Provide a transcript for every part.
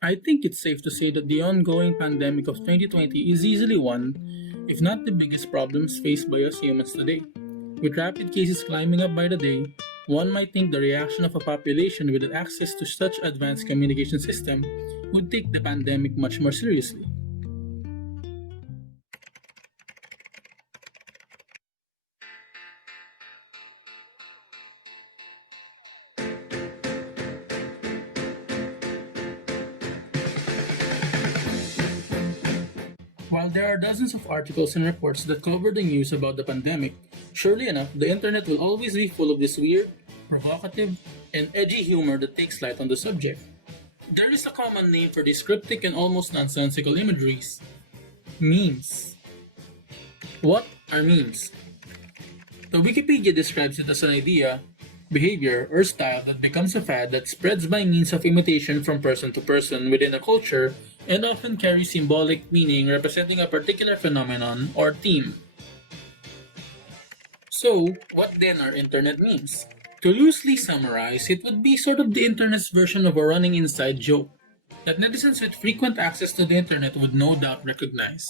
I think it's safe to say that the ongoing pandemic of 2020 is easily one, if not the biggest problems faced by us humans today. With rapid cases climbing up by the day, one might think the reaction of a population with access to such advanced communication system would take the pandemic much more seriously. While there are dozens of articles and reports that cover the news about the pandemic, surely enough, the internet will always be full of this weird, provocative, and edgy humor that takes light on the subject. There is a common name for these cryptic and almost nonsensical imageries: memes. What are memes? The Wikipedia describes it as an idea, behavior, or style that becomes a fad that spreads by means of imitation from person to person within a culture and often carries symbolic meaning representing a particular phenomenon or theme. So, what then are internet memes? To loosely summarize, it would be sort of the internet's version of a running inside joke that netizens with frequent access to the internet would no doubt recognize.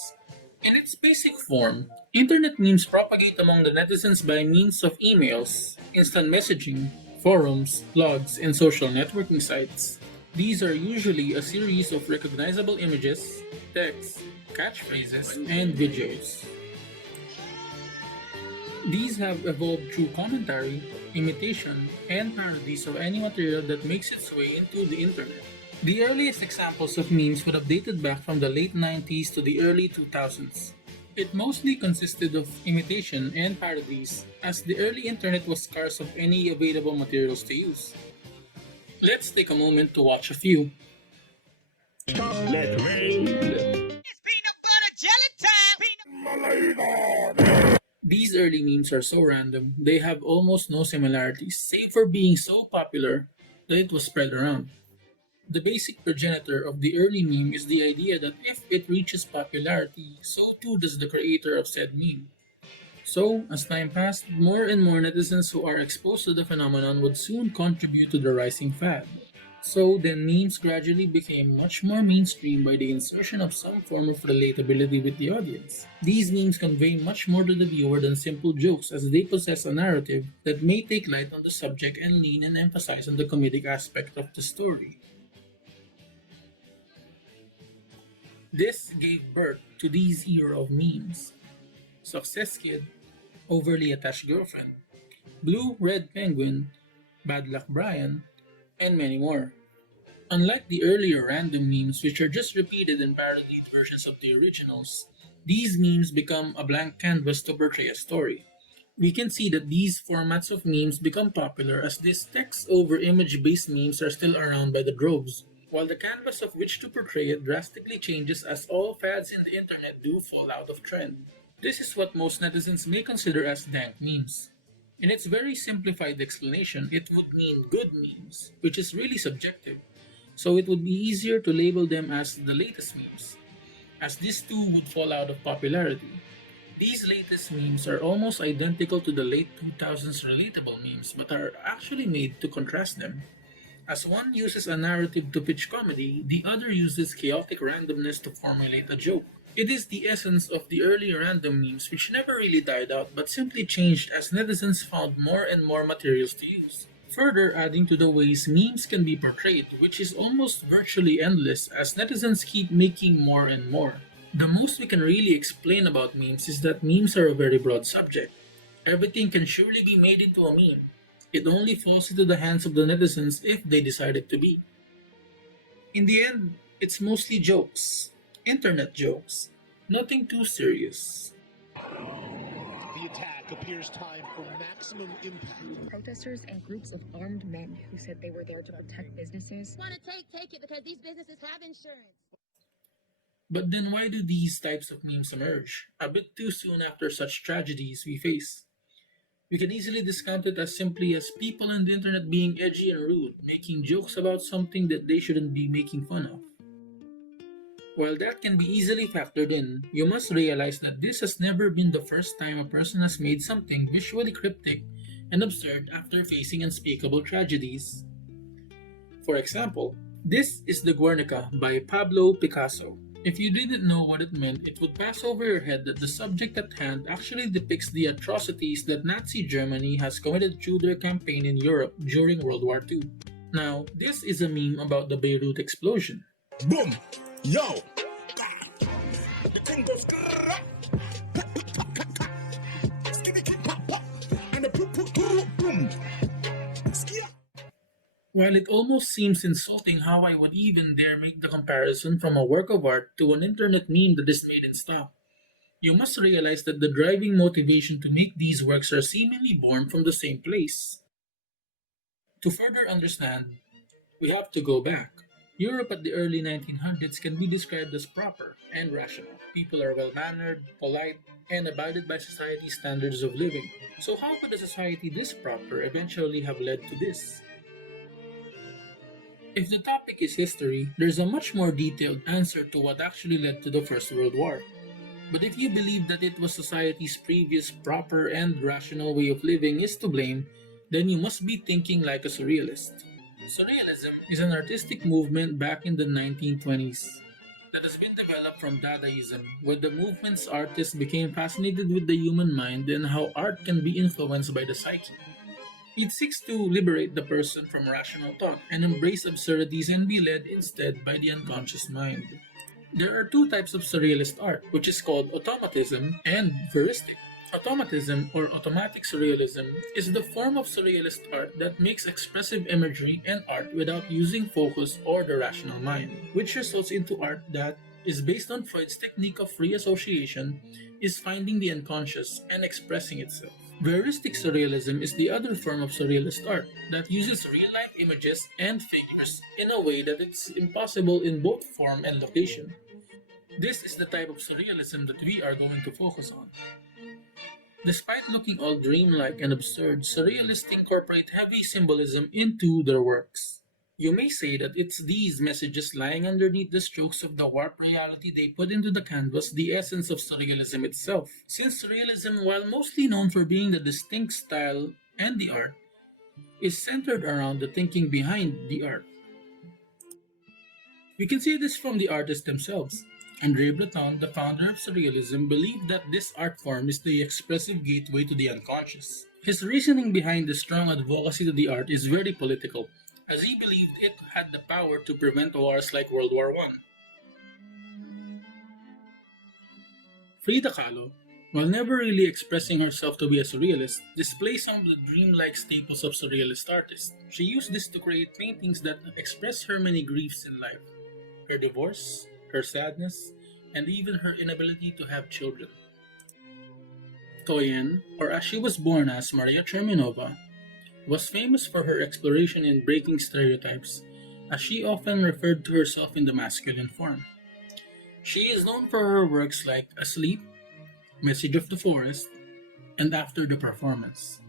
In its basic form, internet memes propagate among the netizens by means of emails, instant messaging, forums, blogs, and social networking sites. These are usually a series of recognizable images, text, catchphrases, and videos. These have evolved through commentary, imitation, and parodies of any material that makes its way into the internet. The earliest examples of memes would have dated back from the late 90s to the early 2000s. It mostly consisted of imitation and parodies, as the early internet was scarce of any available materials to use. Let's take a moment to watch a few. Let rain. It's peanut butter jelly time! These early memes are so random, they have almost no similarities, save for being so popular that it was spread around. The basic progenitor of the early meme is the idea that if it reaches popularity, so too does the creator of said meme. So, as time passed, more and more netizens who are exposed to the phenomenon would soon contribute to the rising fad. So then memes gradually became much more mainstream by the insertion of some form of relatability with the audience. These memes convey much more to the viewer than simple jokes as they possess a narrative that may take light on the subject and lean and emphasize on the comedic aspect of the story. This gave birth to these era of memes: Success Kid, Overly Attached Girlfriend, Blue Red Penguin, Bad Luck Brian, and many more. Unlike the earlier random memes, which are just repeated and parodied versions of the originals, these memes become a blank canvas to portray a story. We can see that these formats of memes become popular as these text over image based memes are still around by the droves, while the canvas of which to portray it drastically changes as all fads in the internet do fall out of trend. This is what most netizens may consider as dank memes. In its very simplified explanation, it would mean good memes, which is really subjective, so it would be easier to label them as the latest memes, as these two would fall out of popularity. These latest memes are almost identical to the late 2000s relatable memes but are actually made to contrast them. As one uses a narrative to pitch comedy, the other uses chaotic randomness to formulate a joke. It is the essence of the early random memes which never really died out but simply changed as netizens found more and more materials to use. Further adding to the ways memes can be portrayed, which is almost virtually endless as netizens keep making more and more. The most we can really explain about memes is that memes are a very broad subject. Everything can surely be made into a meme. It only falls into the hands of the netizens if they decide it to be. In the end, it's mostly jokes. Internet jokes. Nothing too serious. The attack appears timed for maximum impact. Protesters and groups of armed men who said they were there to protect businesses. Want to take it because these businesses have insurance. But then why do these types of memes emerge? A bit too soon after such tragedies we face. We can easily discount it as simply as people on the internet being edgy and rude, making jokes about something that they shouldn't be making fun of. While that can be easily factored in, you must realize that this has never been the first time a person has made something visually cryptic and absurd after facing unspeakable tragedies. For example, This is the Guernica by Pablo Picasso. If you didn't know what it meant, it would pass over your head that the subject at hand actually depicts the atrocities that Nazi Germany has committed through their campaign in Europe during World War II. Now, this is a meme about the Beirut explosion. Boom! Yo! The thing goes and the boom! While it almost seems insulting how I would even dare make the comparison from a work of art to an internet meme that is made in stock, you must realize that the driving motivation to make these works are seemingly born from the same place. To further understand, we have to go back. Europe at the early 1900s can be described as proper and rational. People are well mannered, polite, and abided by society's standards of living. So, how could a society this proper eventually have led to this? If the topic is history, there's a much more detailed answer to what actually led to the First World War. But if you believe that it was society's previous proper and rational way of living is to blame, then you must be thinking like a surrealist. Surrealism is an artistic movement back in the 1920s that has been developed from Dadaism, where the movement's artists became fascinated with the human mind and how art can be influenced by the psyche. It seeks to liberate the person from rational thought and embrace absurdities and be led instead by the unconscious mind. There are two types of surrealist art, which is called automatism and veristic. Automatism, or automatic surrealism, is the form of surrealist art that makes expressive imagery and art without using focus or the rational mind, which results into art that is based on Freud's technique of free association, is finding the unconscious and expressing itself. Veristic surrealism is the other form of surrealist art that uses real-life images and figures in a way that it's impossible in both form and location. This is the type of surrealism that we are going to focus on. Despite looking all dreamlike and absurd, surrealists incorporate heavy symbolism into their works. You may say that it's these messages lying underneath the strokes of the warped reality they put into the canvas, the essence of surrealism itself. Since surrealism, while mostly known for being the distinct style and the art, is centered around the thinking behind the art. We can see this from the artists themselves. André Breton, the founder of Surrealism, believed that this art form is the expressive gateway to the unconscious. His reasoning behind the strong advocacy to the art is very political, as he believed it had the power to prevent wars like World War I. Frida Kahlo, while never really expressing herself to be a surrealist, displays some of the dreamlike staples of surrealist artists. She used this to create paintings that express her many griefs in life: her divorce, her sadness, and even her inability to have children. Toyen, or as she was born as Maria Cherminova, was famous for her exploration in breaking stereotypes, as she often referred to herself in the masculine form. She is known for her works like Asleep, Message of the Forest, and After the Performance.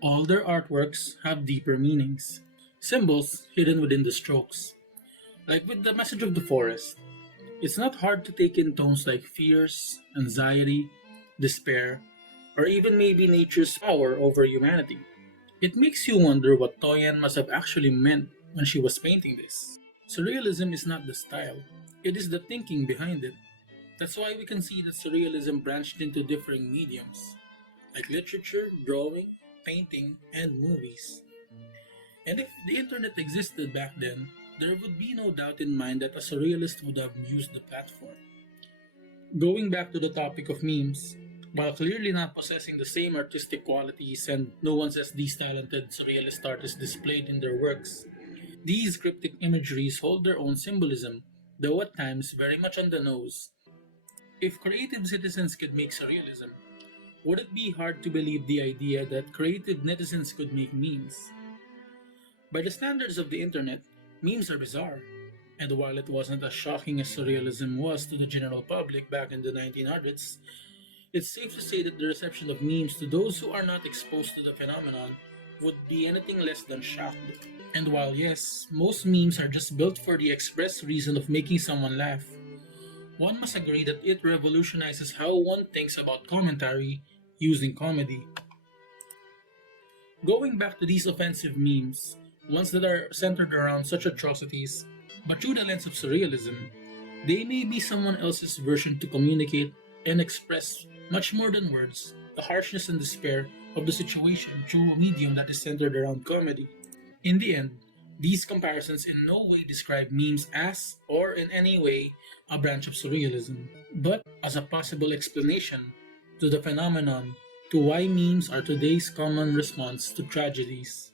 All their artworks have deeper meanings, symbols hidden within the strokes. Like with the Message of the Forest, it's not hard to take in tones like fears, anxiety, despair, or even maybe nature's power over humanity. It makes you wonder what Toyan must have actually meant when she was painting this. Surrealism is not the style, it is the thinking behind it. That's why we can see that surrealism branched into differing mediums, like literature, drawing, painting, and movies. And if the internet existed back then, there would be no doubt in mind that a surrealist would have used the platform. Going back to the topic of memes, while clearly not possessing the same artistic qualities and nuances these talented surrealist artists displayed in their works, these cryptic imageries hold their own symbolism, though at times very much on the nose. If creative citizens could make surrealism, would it be hard to believe the idea that creative netizens could make memes? By the standards of the internet, memes are bizarre, and while it wasn't as shocking as surrealism was to the general public back in the 1900s, it's safe to say that the reception of memes to those who are not exposed to the phenomenon would be anything less than shocked. And while yes, most memes are just built for the express reason of making someone laugh, one must agree that it revolutionizes how one thinks about commentary using comedy. Going back to these offensive memes, ones that are centered around such atrocities, but through the lens of surrealism, they may be someone else's version to communicate and express, much more than words, the harshness and despair of the situation through a medium that is centered around comedy. In the end, these comparisons in no way describe memes as, or in any way, a branch of surrealism, but as a possible explanation to the phenomenon to why memes are today's common response to tragedies.